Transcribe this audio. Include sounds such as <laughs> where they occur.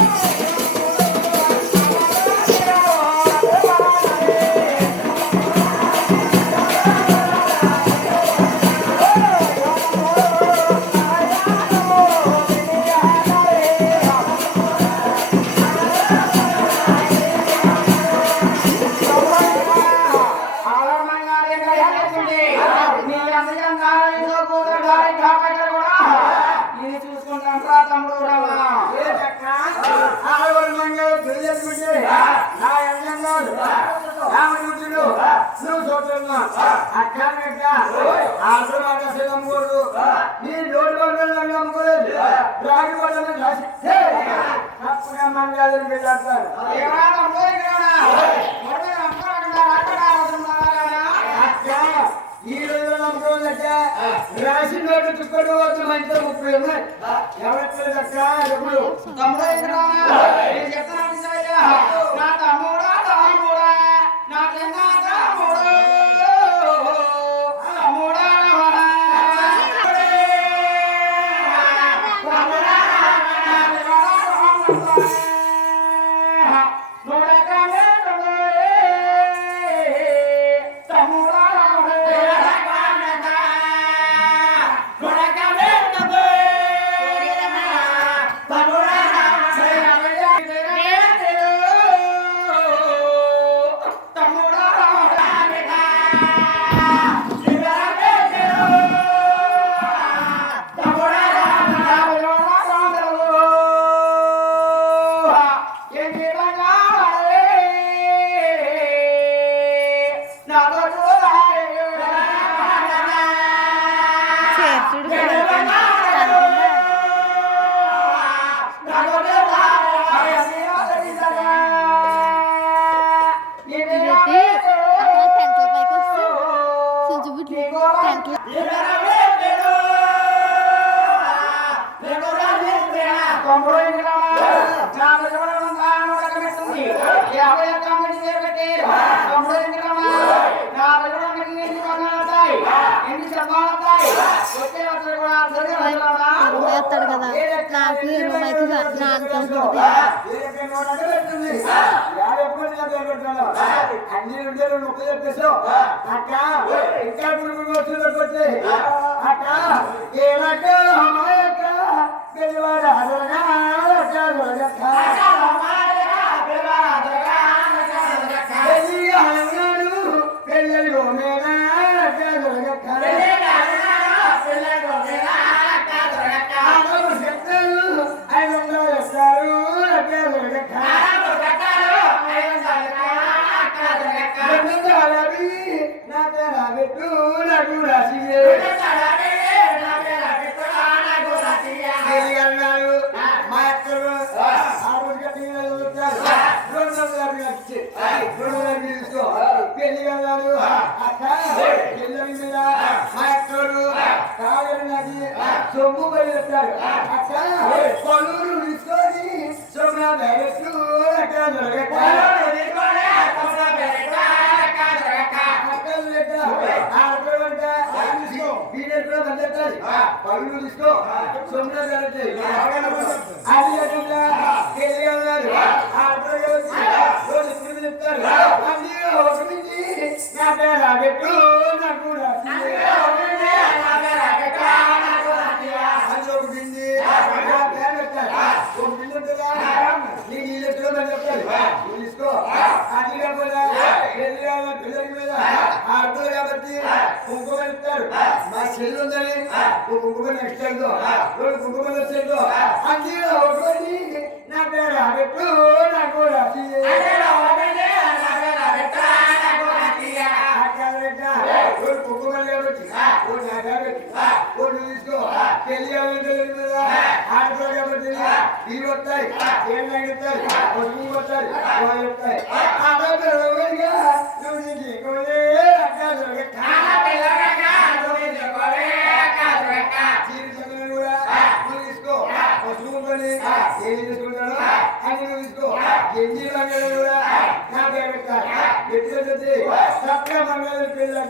Yeah. <laughs> ఏమన్నా తమ్ముడు ఇక్కడ మొదటి నమ్మకం అక్కడ ఈ రోజుల్లో నమ్మకం లెక్క రాసిన నోటు చుక్కడు వద్దు మంచిగా ముప్పై ఉన్నాయి. ఎవరు లెక్క ఎప్పుడు? తమ్ముడు ఇక్కడ సుజుబుట్లు టెంట్ల వేస్తాడు కదా నాకు ఇరవై మైకి కదా. నాకు అన్ని నా ముక్క అక్క నాకు రాసియే. అన్నాడు మా అక్కలు తీసుకో పెళ్ళి అన్నాడు అక్క పిల్లల మీద మా అక్కలు కాగలి నది సొమ్ము బయలుదేరారు. అక్క పనులు వీడియో కూడా బందెట్టాలి పనులు తీసుకో. సొమ్ము జరుగుతాయి అది లేకుండా చెప్తారు. అన్ని ఒక నుంచి నా పేరు పెట్టు నాకు నువ్వు తీసుకో. అది కాకుండా పిల్లలకి మీద ఆడపిల్ల కాబట్టి మా చెల్లి ఉందని ఓ కుంకుమ నెక్స్ట్ వెళ్దో రెండు కుంకుమలు వచ్చేదో అన్ని ఒకటి. నా పేరు పెట్టు నాకు రాసి కుంకుమలు కాబట్టి. తీసుకో పెళ్ళి కావాలంటే ఆడపిల్ల కాబట్టి ఇవి వస్తాయి. ఏం తగ్గుతాయి పసుపు వస్తాయి. ఆడపిల్లగా నువ్వు నీకు ఎక్కువలే అక్కడ చీర చంద్రుని కూడా నువ్వు తీసుకో పసుపు కొని ఏం తీసుకుంటాను అని నువ్వు తీసుకో ఎంజీ రంగులు కూడా నా పేరు పెట్టాలి ఎట్లా చెప్పి సత్య మంగళ పెళ్ళి